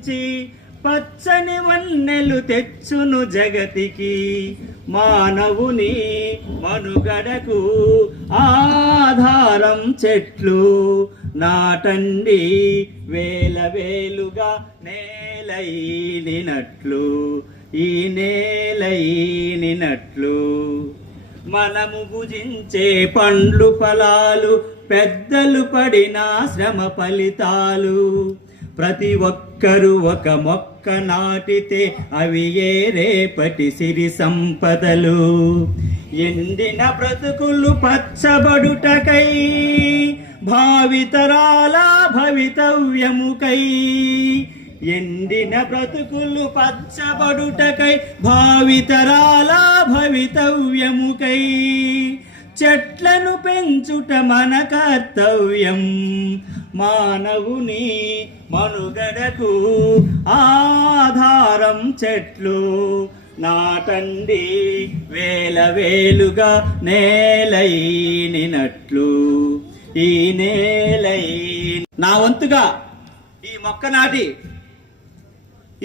నుంచి పచ్చని వన్నెలు తెచ్చును జగతికి. మానవుని మనుగడకు ఆధారం చెట్లు నాటండి, వేల వేలుగా నేలైనట్లు, ఈ నేలైనట్లు. మనము భుజించే పండ్లు ఫలాలు, పెద్దలు పడిన శ్రమ ఫలితాలు. ప్రతి ఒక్కరూ ఒక మొక్క నాటితే అవి ఏ రేపటి సిరి సంపదలు. ఎండిన బ్రతుకులు పచ్చబడుటకై, భావితరాల భవితవ్యముకై. ఎండిన బ్రతుకులు పచ్చబడుటకై, భావితరాల భవితవ్యముకై. చెట్లను పెంచుట మన కర్తవ్యం, మానవుని మనుగడకు ఆధారం చెట్లు నాటండి, వేల వేలుగా నేలైనట్లు, ఈ నేలై. నా వంతుగా ఈ మొక్క నాటి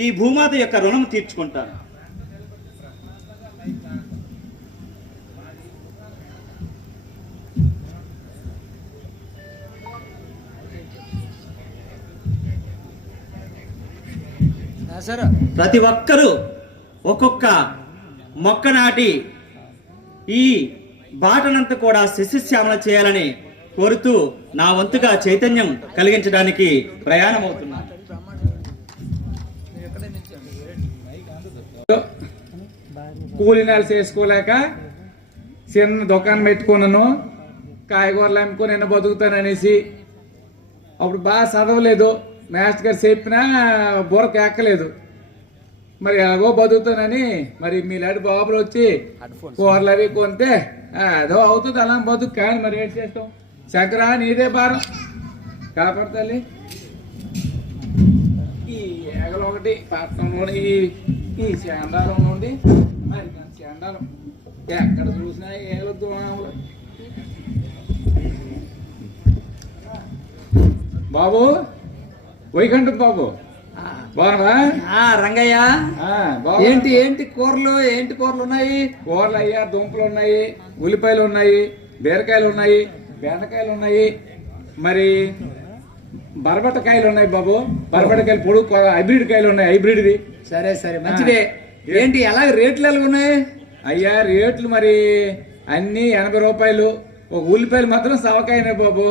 ఈ భూమాత యొక్క రుణం తీర్చుకుంటాను. ప్రతి ఒక్కరూ ఒక్కొక్క మొక్క నాటి ఈ బాటనంతా కూడా శిశుశ్యామల చేయాలని కోరుతూ నా వంతుగా చైతన్యం కలిగించడానికి ప్రయాణం అవుతున్నాను. కూలినాలు చేసుకోలేక చిన్న దుకాణం పెట్టుకున్నాను, కాయగూరలు అమ్ముకొని నిన్న బతుకుతాననేసి. అప్పుడు బాగా చదవలేదు, మాస్టర్ గారు చెప్పినా బుర్రకు ఎక్కలేదు. మరి ఎలాగో బతుకుతానని మరి మీలాంటి బాబులు వచ్చి కూరలు అవి కొంటే అదో అవుతుంది, అలా బతుకు. కానీ మరి ఏం చేస్తాం, శంకరా నీదే భారం కాపాడతాలి. ఈ ఏగలు ఒకటి పట్టణంలో ఈ శాండాలం నుండి మరి శాండాలం ఎక్కడ చూసినా ఏగలు దూరాములు. బాబు వైకుంఠం బాబు బాగున్నావా? రంగయ్య ఏంటి ఏంటి కూరలు ఉన్నాయి? కూరలు అయ్యా, దుంపలు ఉన్నాయి, ఉల్లిపాయలు ఉన్నాయి, బీరకాయలు ఉన్నాయి, బెండకాయలు ఉన్నాయి, మరి బరబట్టకాయలు ఉన్నాయి బాబు. బరబట్టకాయలు పొడుగు హైబ్రిడ్ కాయలు ఉన్నాయి, హైబ్రిడ్ది. సరే సరే మంచిదే. ఏంటి ఎలాగ రేట్లు ఎలా ఉన్నాయి? అయ్యా రేట్లు మరి అన్ని 80 రూపాయలు. ఒక ఉల్లిపాయలు మాత్రం సవకాయనే బాబు.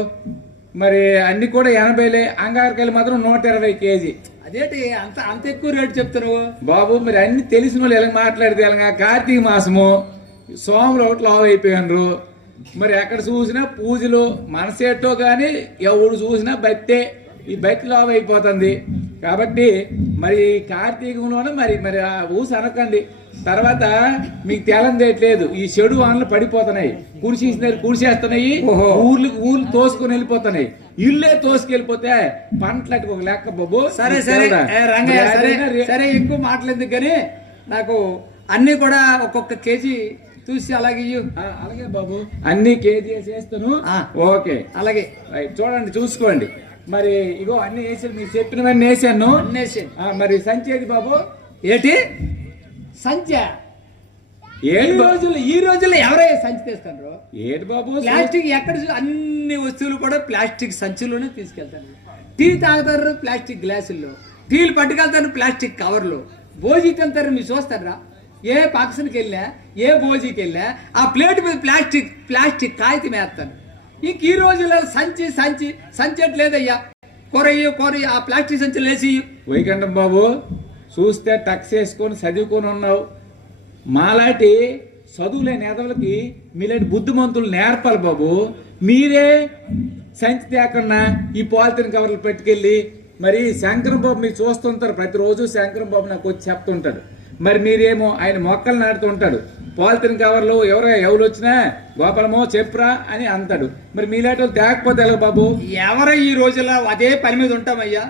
మరి అన్ని కూడా 80లే. అంగారకాయలు మాత్రం 120 కేజీ. అదేంటి అంత అంత ఎక్కువ రేటు చెప్తారు బాబు? మరి అన్ని తెలిసిన వాళ్ళు ఎలా మాట్లాడితే ఎలాగా? కార్తీక మాసము, సోమరు ఒకటి లావు అయిపోయినరు. మరి ఎక్కడ చూసినా పూజలు, మనసేటో కానీ ఎవడు చూసినా బట్టే. ఈ బట్టి లావు అయిపోతుంది. కాబట్టి మరి కార్తీకంలోనే మరి మరి ఆ ఊసి అనకండి. తర్వాత మీకు తెలందేయట్లేదు, ఈ చెడు వానలు పడిపోతున్నాయి, కురిసేస్తున్నాయి, ఊర్లు తోసుకొని వెళ్ళిపోతున్నాయి. ఇల్లే తోసుకెళ్ళిపోతే పంటలకి ఒక లెక్క బాబు. సరే సరే రంగయ్య, సరే ఎక్కువ మాట్లాడేందుకు కానీ నాకు అన్ని కూడా ఒక్కొక్క కేజీ చూసి అలాగే అలాగే బాబు, అన్ని కేజీ చేస్తాను. ఓకే అలాగే చూడండి, చూసుకోండి. మరి ఇగో అన్ని వేసాను, మీరు చెప్పినవన్నీ వేసాను. మరి సంచేది బాబు ఏంటి సంచ? ఈ రోజుల్లో ఎవరైనా సంచి తెస్తారు? ఏంటి బాబు ప్లాస్టిక్ ఎక్కడ అన్ని వస్తువులు కూడా ప్లాస్టిక్ సంచుల్లోనే తీసుకెళ్తారు. టీ తాగుతారు ప్లాస్టిక్ గ్లాసుల్లో, టీలు పట్టుకెళ్తారు ప్లాస్టిక్ కవర్లు, భోజీకి వెళ్తారు మీరు చూస్తారా? ఏ ఫంక్షన్కి వెళ్ళా, ఏ భోజీకి వెళ్ళా ఆ ప్లేట్ మీద ప్లాస్టిక్ కాగితం వేస్తాను. ఇంక ఈ రోజుల్లో సంచి ఎట్లేదయ్యా, కూర ఆ ప్లాస్టిక్ సంచులు వేసి. వైకంఠం బాబు చూస్తే టక్స్ వేసుకొని చదువుకొని ఉన్నావు. మాలాంటి చదువులేని ఎదవలకి మీలాంటి బుద్ధిమంతులు నేర్పాలి బాబు. మీరే సంచి తేకుండా ఈ పాలిథిన్ కవర్లు పెట్టుకెళ్ళి మరి శంకరం బాబు మీరు చూస్తుంటారు, ప్రతిరోజు శంకరం బాబు నాకు వచ్చి చెప్తుంటాడు. మరి మీరేమో ఆయన మొక్కలు నాటుతుంటాడు, పాలిథిన్ కవర్లు ఎవరు వచ్చినా గోపాలమో చెప్పురా అని అంటాడు. మరి మీలాంటి తేకపోతే ఎలా బాబు? ఎవరో ఈ రోజుల్లో అదే పని మీద ఉంటామయ్యా.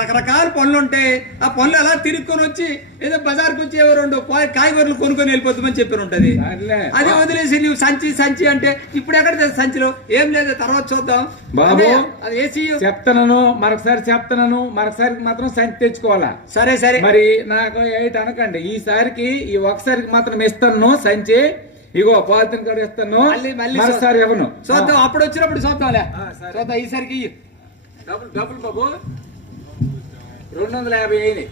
రకరకాల పనులు ఉంటాయి. ఆ పనులు అలా తిరుక్కొని వచ్చి ఏదో బజార్కి వచ్చి ఎవరు రెండు కాయగూరలు కొనుక్కొని వెళ్ళిపోతామని చెప్పి ఉంటది. సర్లే. అది వదిలేసి నువ్వు సంచి అంటే ఇప్పుడు ఎక్కడ తెలుసు సంచిలో ఏం లేదు, తర్వాత చూద్దాం బాబు. అది ఏసీ చెప్తున్నాను మరొకసారి మాత్రం సంచి తెచ్చుకోవాలా? సరే సరే. మరి నాకు ఏటి అనకండి, ఈసారికి ఈ ఒకసారికి మాత్రం ఇస్తాను సంచి. ఇగో పాలిథిన్ కార్డు ఇస్తాను, మళ్ళీ మరోసారి ఇవ్వను. చూద్దాం, అప్పుడు వచ్చినప్పుడు చూద్దాంలే. సరే. చూద్దాం ఈసారికి ఇయ్యి. డబ్బులు బాబు 250 అయినాయి.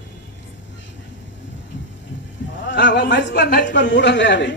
మర్చిపోను 350.